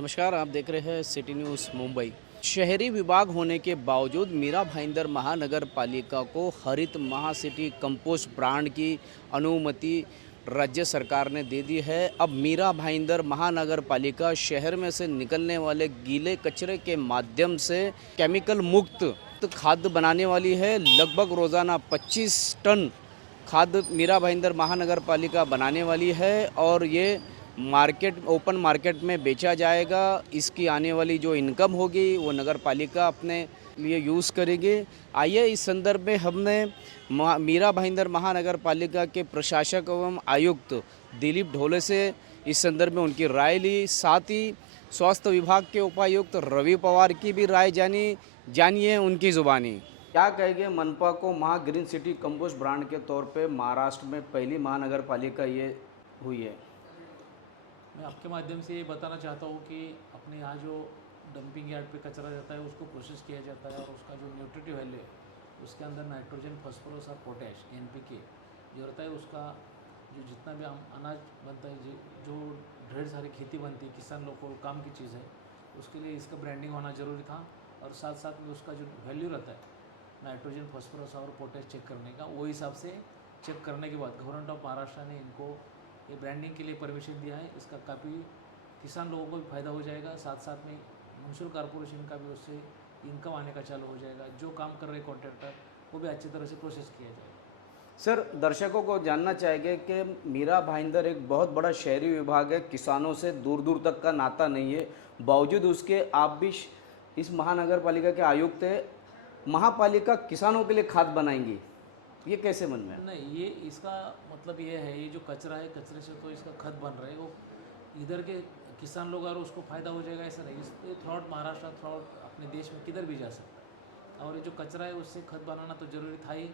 नमस्कार, आप देख रहे हैं सिटी न्यूज़ मुंबई। शहरी विभाग होने के बावजूद मीरा भाईंदर महानगर पालिका को हरित महासिटी कंपोस्ट ब्रांड की अनुमति राज्य सरकार ने दे दी है। अब मीरा भाईंदर महानगर पालिका शहर में से निकलने वाले गीले कचरे के माध्यम से केमिकल मुक्त खाद बनाने वाली है। लगभग रोज़ाना 25 टन खाद मीरा भाईंदर महानगर पालिका बनाने वाली है और ये ओपन मार्केट में बेचा जाएगा। इसकी आने वाली जो इनकम होगी वो नगर पालिका अपने लिए यूज़ करेगी। आइए इस संदर्भ में हमने मीरा भाईंदर महानगर पालिका के प्रशासक एवं आयुक्त दिलीप ढोले से इस संदर्भ में उनकी राय ली। साथ ही स्वास्थ्य विभाग के उपायुक्त रवि पवार की भी राय जानिए उनकी ज़ुबानी। क्या कहेंगे मनपा को ग्रीन सिटी कंपोस्ट ब्रांड के तौर पे महाराष्ट्र में पहली महानगर पालिका ये हुई है। मैं आपके माध्यम से ये बताना चाहता हूँ कि अपने यहाँ जो डंपिंग यार्ड पे कचरा रहता है उसको प्रोसेस किया जाता है और उसका जो न्यूट्रिटिव वैल्यू है उसके अंदर नाइट्रोजन, फास्फोरस और पोटैश NPK जो रहता है उसका जो जितना भी अनाज बनता है जो ढेर सारी खेती बनती है किसान लोग को काम की चीज़ है उसके लिए इसका ब्रांडिंग होना ज़रूरी था। और साथ साथ में उसका जो वैल्यू रहता है नाइट्रोजन, फास्फोरस और पोटैश चेक करने का, वो हिसाब से चेक करने के बाद गवर्नमेंट ऑफ महाराष्ट्र ने इनको ये ब्रांडिंग के लिए परमिशन दिया है। इसका काफ़ी किसान लोगों को भी फ़ायदा हो जाएगा, साथ साथ में म्यूनसिपल कॉरपोरेशन का भी उससे इनकम आने का चालू हो जाएगा। जो काम कर रहे कॉन्ट्रैक्टर वो भी अच्छी तरह से प्रोसेस किया जाएगा। सर, दर्शकों को जानना चाहेंगे कि मीरा भाईंदर एक बहुत बड़ा शहरी विभाग है, किसानों से दूर दूर तक का नाता नहीं है, बावजूद उसके आप भी इस महानगर पालिका के आयुक्त है। महापालिका किसानों के लिए खाद बनाएंगी, ये कैसे मन में? नहीं, ये इसका मतलब ये है, ये जो कचरा है कचरे से तो इसका खत बन रहा है, वो इधर के किसान लोग और उसको फ़ायदा हो जाएगा ऐसा नहीं। इस through out Maharashtra, through out अपने देश में किधर भी जा सकता है। और ये जो कचरा है उससे खत बनाना तो ज़रूरी था ही।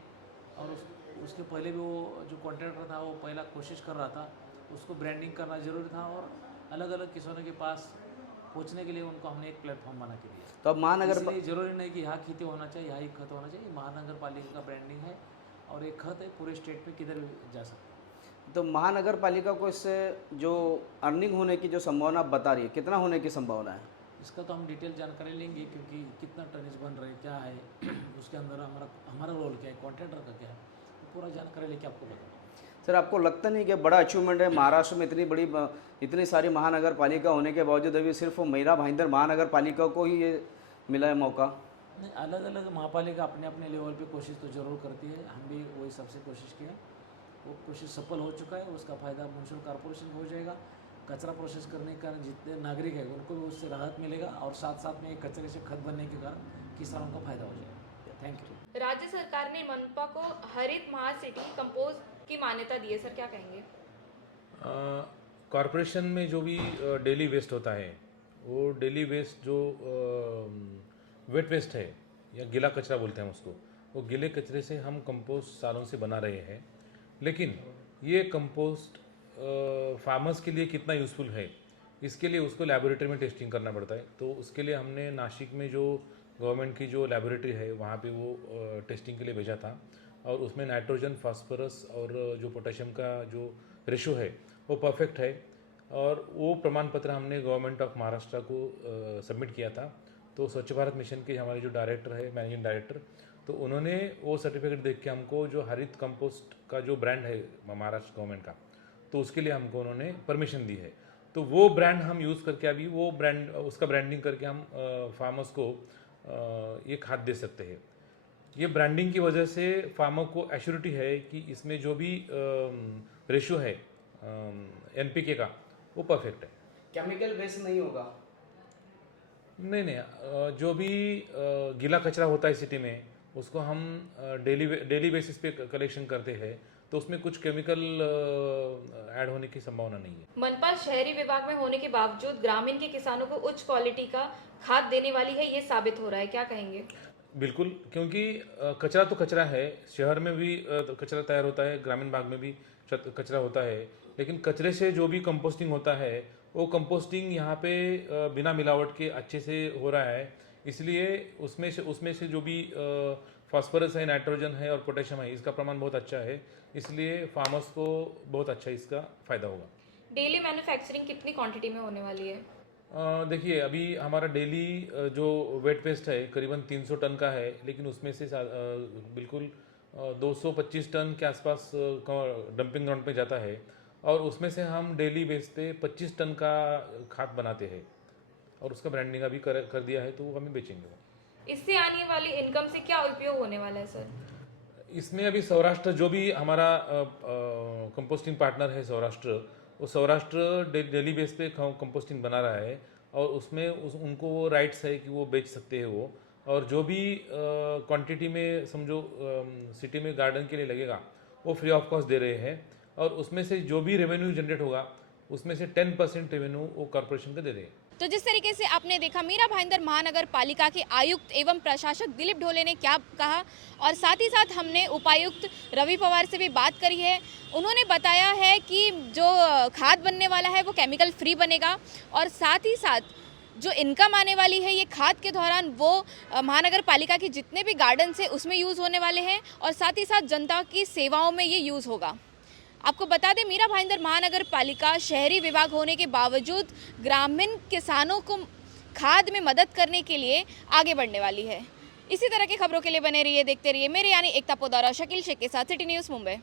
और उसके पहले भी वो जो कॉन्ट्रैक्टर था वो पहला कोशिश कर रहा था, उसको ब्रांडिंग करना ज़रूरी था और अलग अलग किसानों के पास पहुँचने के लिए उनको हमने एक प्लेटफॉर्म बना के दिया। तो अब महानगर इसलिए ज़रूरी नहीं कि यहाँ खेती होना चाहिए, यहाँ ही खत होना चाहिए। महानगर पालिका का ब्रांडिंग है और एक खत है, पूरे स्टेट में किधर भी जा सकता है। तो महानगर पालिका को इससे जो अर्निंग होने की जो संभावना आप बता रही है, कितना होने की संभावना है? इसका तो हम डिटेल जानकारी लेंगे क्योंकि कितना टनेज बन रहा है, क्या है उसके अंदर हमारा रोल क्या है, कॉन्ट्रैक्टर का क्या है, तो पूरा जानकारी लेके आपको बताऊँ। सर, आपको लगता नहीं कि बड़ा अचीवमेंट है महाराष्ट्र में इतनी सारी महानगर पालिका होने के बावजूद अभी सिर्फ मीरा भाईंदर महानगर पालिका को ही ये मिला है मौका? नहीं, अलग अलग महापालिका अपने अपने लेवल पे कोशिश तो ज़रूर करती है, हम भी वही सबसे कोशिश किए, वो कोशिश सफल हो चुका है। उसका फ़ायदा म्यूनसिपल कॉरपोरेशन को हो जाएगा, कचरा प्रोसेस करने के कारण जितने नागरिक हैं उनको भी उससे राहत मिलेगा और साथ साथ में कचरे से खत बनने के कारण किसानों का फायदा हो जाएगा। Thank you. राज्य सरकार ने मनपा को हरित महासिटी कंपोस्ट की मान्यता दी है, सर क्या कहेंगे? कॉरपोरेशन में जो भी डेली वेस्ट होता है वो डेली वेस्ट जो वेट वेस्ट है या गीला कचरा बोलते हैं उसको, वो गीले कचरे से हम कंपोस्ट सालों से बना रहे हैं। लेकिन ये कंपोस्ट फार्मर्स के लिए कितना यूज़फुल है इसके लिए उसको लैबोरेटरी में टेस्टिंग करना पड़ता है। तो उसके लिए हमने नासिक में जो गवर्नमेंट की जो लैबोरेटरी है वहाँ पे वो टेस्टिंग के लिए भेजा था और उसमें नाइट्रोजन, फास्फोरस और जो पोटेशियम का जो रेशो है वो परफेक्ट है। और वो प्रमाण पत्र हमने गवर्नमेंट ऑफ महाराष्ट्र को सबमिट किया था। तो स्वच्छ भारत मिशन के हमारे जो डायरेक्टर है, मैनेजिंग डायरेक्टर, तो उन्होंने वो सर्टिफिकेट देख के हमको जो हरित कंपोस्ट का जो ब्रांड है महाराष्ट्र गवर्नमेंट का, तो उसके लिए हमको उन्होंने परमिशन दी है। तो वो ब्रांड हम यूज़ करके अभी वो ब्रांड उसका ब्रांडिंग करके हम फार्मर्स को ये खाद दे सकते हैं। ये ब्रांडिंग की वजह से फार्मर को एश्योरिटी है कि इसमें जो भी रेशो है NPK का वो परफेक्ट है, केमिकल वेस्ट नहीं होगा? नहीं, जो भी गीला कचरा होता है सिटी में उसको हम डेली बेसिस पे कलेक्शन करते हैं, तो उसमें कुछ केमिकल ऐड होने की संभावना नहीं है। मनपा शहरी विभाग में होने के बावजूद ग्रामीण के किसानों को उच्च क्वालिटी का खाद देने वाली है, ये साबित हो रहा है, क्या कहेंगे? बिल्कुल, क्योंकि कचरा तो कचरा है, शहर में भी कचरा तैयार होता है, ग्रामीण भाग में भी कचरा होता है, लेकिन कचरे से जो भी कंपोस्टिंग होता है वो कंपोस्टिंग यहाँ पे बिना मिलावट के अच्छे से हो रहा है। इसलिए उसमें से जो भी फास्फोरस है, नाइट्रोजन है और पोटेशियम है, इसका प्रमाण बहुत अच्छा है। इसलिए फार्मर्स को बहुत अच्छा इसका फ़ायदा होगा। डेली मैन्युफैक्चरिंग कितनी क्वांटिटी में होने वाली है? देखिए अभी हमारा डेली जो वेट वेस्ट है करीबन 300 टन का है, लेकिन उसमें से बिल्कुल 225 टन के आसपास डंपिंग ग्राउंड पे जाता है, और उसमें से हम डेली बेस पे 25 टन का खाद बनाते हैं, और उसका ब्रांडिंग अभी कर दिया है, तो वो हमें बेचेंगे। इससे आने वाली इनकम से क्या उपयोग होने वाला है सर? इसमें अभी सौराष्ट्र जो भी हमारा कंपोस्टिंग पार्टनर है सौराष्ट्र, वो सौराष्ट्र डेली बेस पे कंपोस्टिंग बना रहा है, और उसमें उनको वो राइट्स है कि वो बेच सकते हैं वो, और जो भी क्वांटिटी में समझो सिटी में गार्डन के लिए लगेगा वो फ्री ऑफ कॉस्ट दे रहे हैं, और उसमें से जो भी रेवेन्यू जनरेट होगा उसमें से 10% रेवेन्यू वो कॉरपोरेशन को दे रहे हैं। तो जिस तरीके से आपने देखा मीरा भाईंदर महानगर पालिका के आयुक्त एवं प्रशासक दिलीप ढोले ने क्या कहा, और साथ ही साथ हमने उपायुक्त रवि पवार से भी बात करी है। उन्होंने बताया है कि जो खाद बनने वाला है वो केमिकल फ्री बनेगा, और साथ ही साथ जो इनकम आने वाली है ये खाद के दौरान वो महानगर पालिका के जितने भी गार्डन्स है उसमें यूज़ होने वाले हैं, और साथ ही साथ जनता की सेवाओं में ये यूज़ होगा। आपको बता दें मीरा भाईंदर महानगर पालिका शहरी विभाग होने के बावजूद ग्रामीण किसानों को खाद में मदद करने के लिए आगे बढ़ने वाली है। इसी तरह की खबरों के लिए बने रहिए, देखते रहिए मेरे यानी एकता पोदार और शकील शेख के साथ सिटी न्यूज़ मुंबई।